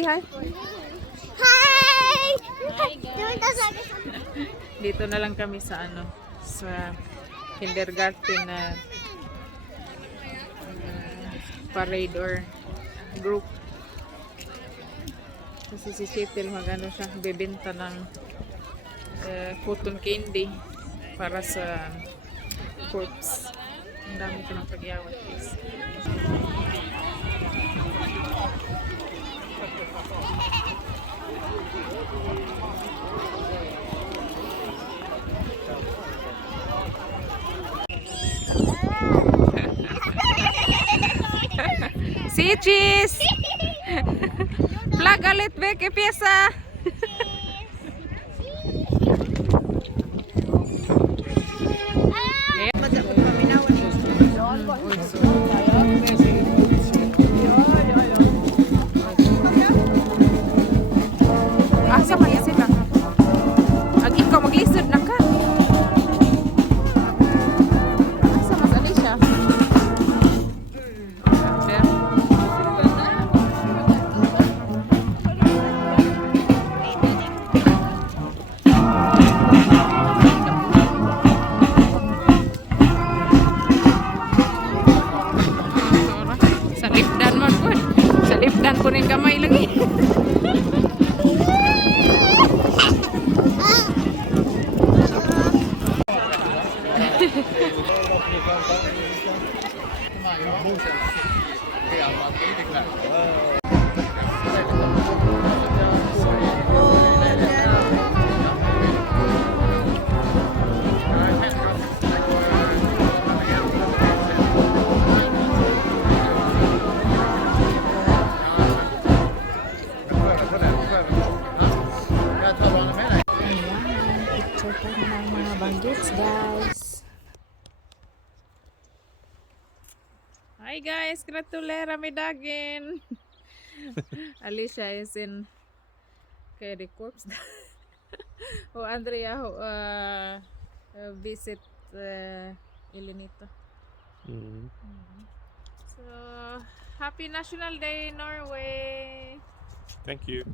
say hi. Hi! Hi guys. Dito na lang kami sa sa kindergarten na parade or group. Kasi si Chetel siya, bebenta ng cotton candy para sa corpse. Ang dami ko ng pagyawat guys. Si cheese! Flag alit be, ke pyesa! Asa mag-isip lang? Ag ikaw mag-lisod na ka. Asa mas ali siya? Sa lipdan man po. Sa lipdan po rin kamay lagi. Picture po ng mga bagets guys. Hi guys, gratulera may dagin. Alicia is in kay the corpse. O Andrea visit Elenito. So happy National Day Norway. Thank you.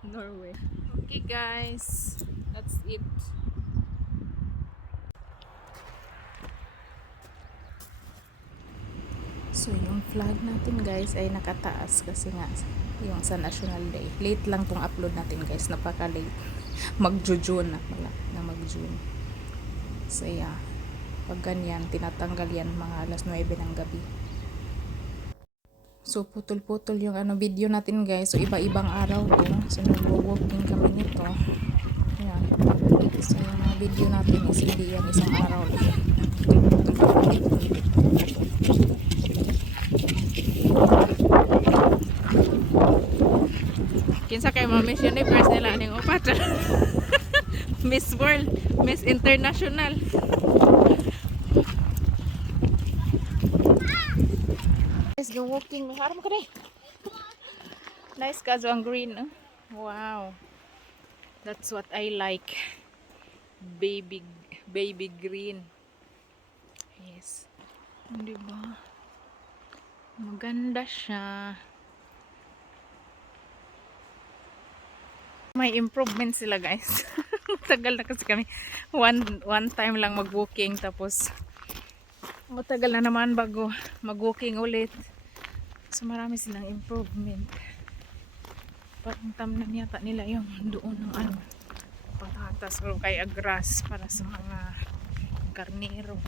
Norway. Okay guys, that's it. So yung flag natin guys ay nakataas kasi nga yung sa National Day. Late lang tong upload natin guys, napaka late. Mag-June na pala, na mag-June. So yeah, pag ganyan tinatanggal yan mga alas 9 ng gabi. So putol-putol yung video natin guys. So iba-ibang araw to. So nag-walking kami nito. Ayan. So yung mga video natin is hindi yan isang araw lang. Kinsa kay Miss Universe nila ning upat. Miss World, Miss International. Let's go walking. Haram ka deh. Nice kaso ang green. Wow. That's what I like. Baby green. Yes. Di ba? Maganda siya. May improvement sila guys. Matagal na kasi kami. One time lang mag-walking tapos matagal na naman bago mag-walking ulit. So marami silang improvement. Parang tamnan yata nila yung doon ng panghatas o kaya grass para sa mga karnero.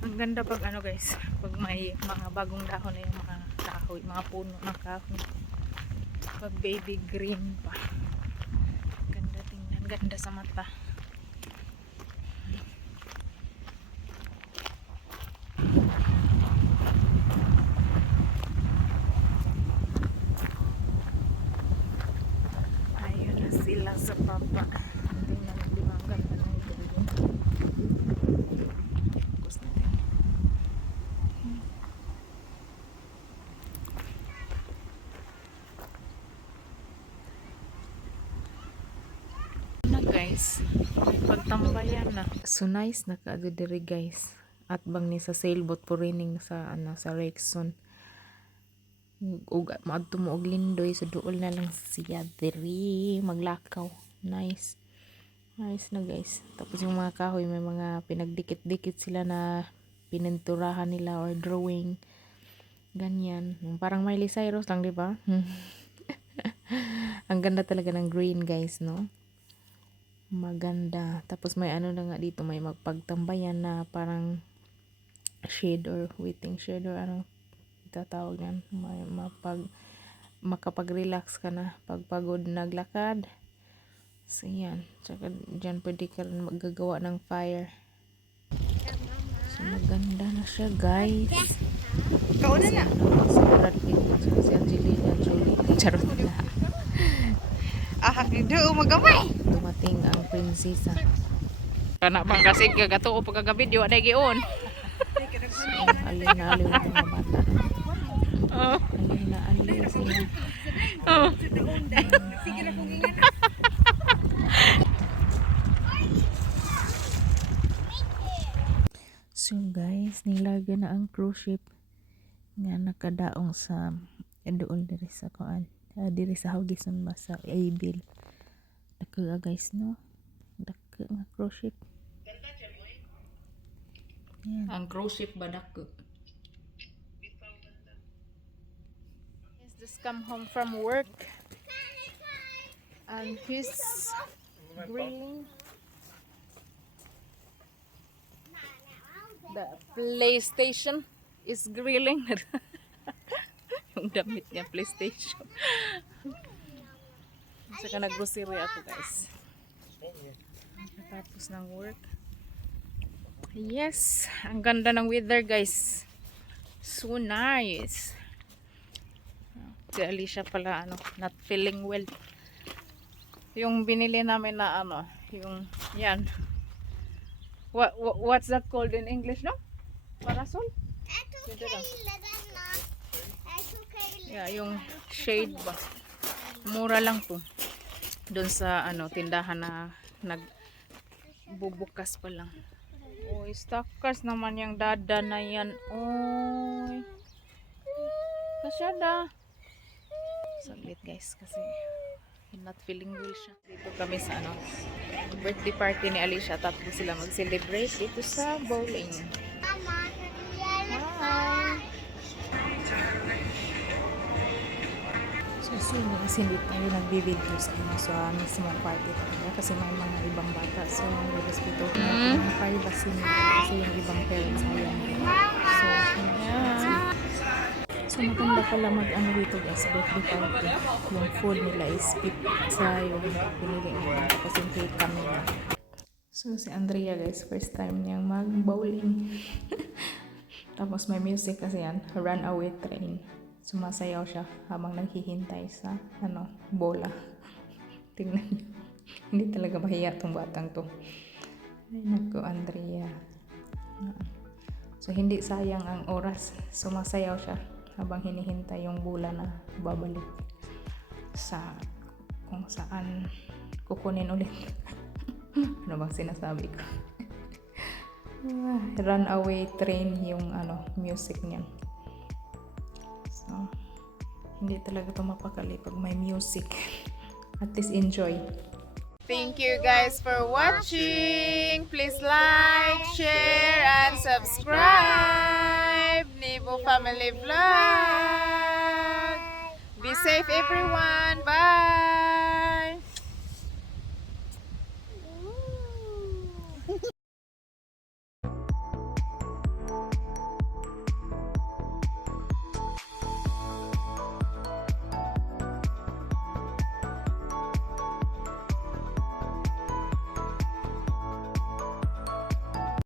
Ang ganda pag guys, pag may mga bagong dahon na yung mga kahoy, mga puno ng kahoy. Pag baby green pa. Ganda tingnan, ganda sa mata. Ayun na sila sa baba. Tingnan, di ba ang ganda ng building. Focus natin. Guys, pagtambayan na. So nice na kaado diri guys. At bang ni sa sailboat po rining sa sa Rexon. ug maadto mo og lindoy so duol na lang siya diri maglakaw. Nice. Nice na guys. Tapos yung mga kahoy may mga pinagdikit-dikit sila na pininturahan nila or drawing. Ganyan. Parang Miley Cyrus lang, di ba? Ang ganda talaga ng green guys, no? Maganda. Tapos may ano na nga dito, may magpagtambayan na parang shade or waiting shade or ano itatawag yan. May makapag-relax ka na pagpagod naglakad. So yan. Tsaka dyan pwede ka rin maggagawa ng fire. So maganda na siya guys. Ikaw na na. Si Brad Pitt, si Angelina Jolie. Charot na. Doon magamay. Dumating ang prinsesa. Kana bang kasi gagato o pagkagabidyo aday gion. Alin na alin ang mga bata. Alin na alin sila. Sige na kong ingat. So guys, nilaga na ang cruise ship nga nakadaong sa doon diri sa kuan. Diri sa Hawgison ba sa Abil. Daka guys no. Daka nga cruise ship. Yan. Ang cruise ship ba dako? He's just come home from work. And he's grilling the PlayStation is grilling. Yung damit niya PlayStation. Saka nag-grocery ako guys. Tapos ng work. Yes, ang ganda ng weather guys. So nice. Si Alicia pala ano, not feeling well. Yung binili namin na ano, yung yan. What's that called in English, no? Parasol? Yeah, yung shade ba. Mura lang to. Doon sa ano, tindahan na nagbubukas pa lang. Oy, stalkers naman yung dada na yan. Oy. Kasyada. Saglit guys kasi not feeling well siya. Dito kami sa ano, birthday party ni Alicia. Tapos sila mag-celebrate dito sa bowling. Hi! So hindi tayo nagbibideo sa ano sa mismong party talaga kasi may mga ibang bata. So respeto natin yung privacy nila kasi yung ibang parents ayan. So yeah. So maganda pala mag ano dito guys, birthday party. Yung food nila is pizza, yung pinili nila. Tapos yung cake kami na. So si Andrea guys, first time niyang mag-bowling. Tapos may music kasi yan, Runaway Train. Sumasayaw siya habang naghihintay sa ano, bola. Tingnan niyo. Hindi talaga mahiya tong batang to. Ay naku, Andrea. So hindi sayang ang oras. Sumasayaw siya habang hinihintay yung bola na babalik sa kung saan kukunin ulit. Ano bang sinasabi ko? Runaway Train yung ano, music niya. So, hindi talaga ito mapakali pag may music. At least enjoy. Thank you guys for watching. Please like, share, and subscribe. Nibo Family Vlog. Be safe everyone. Bye.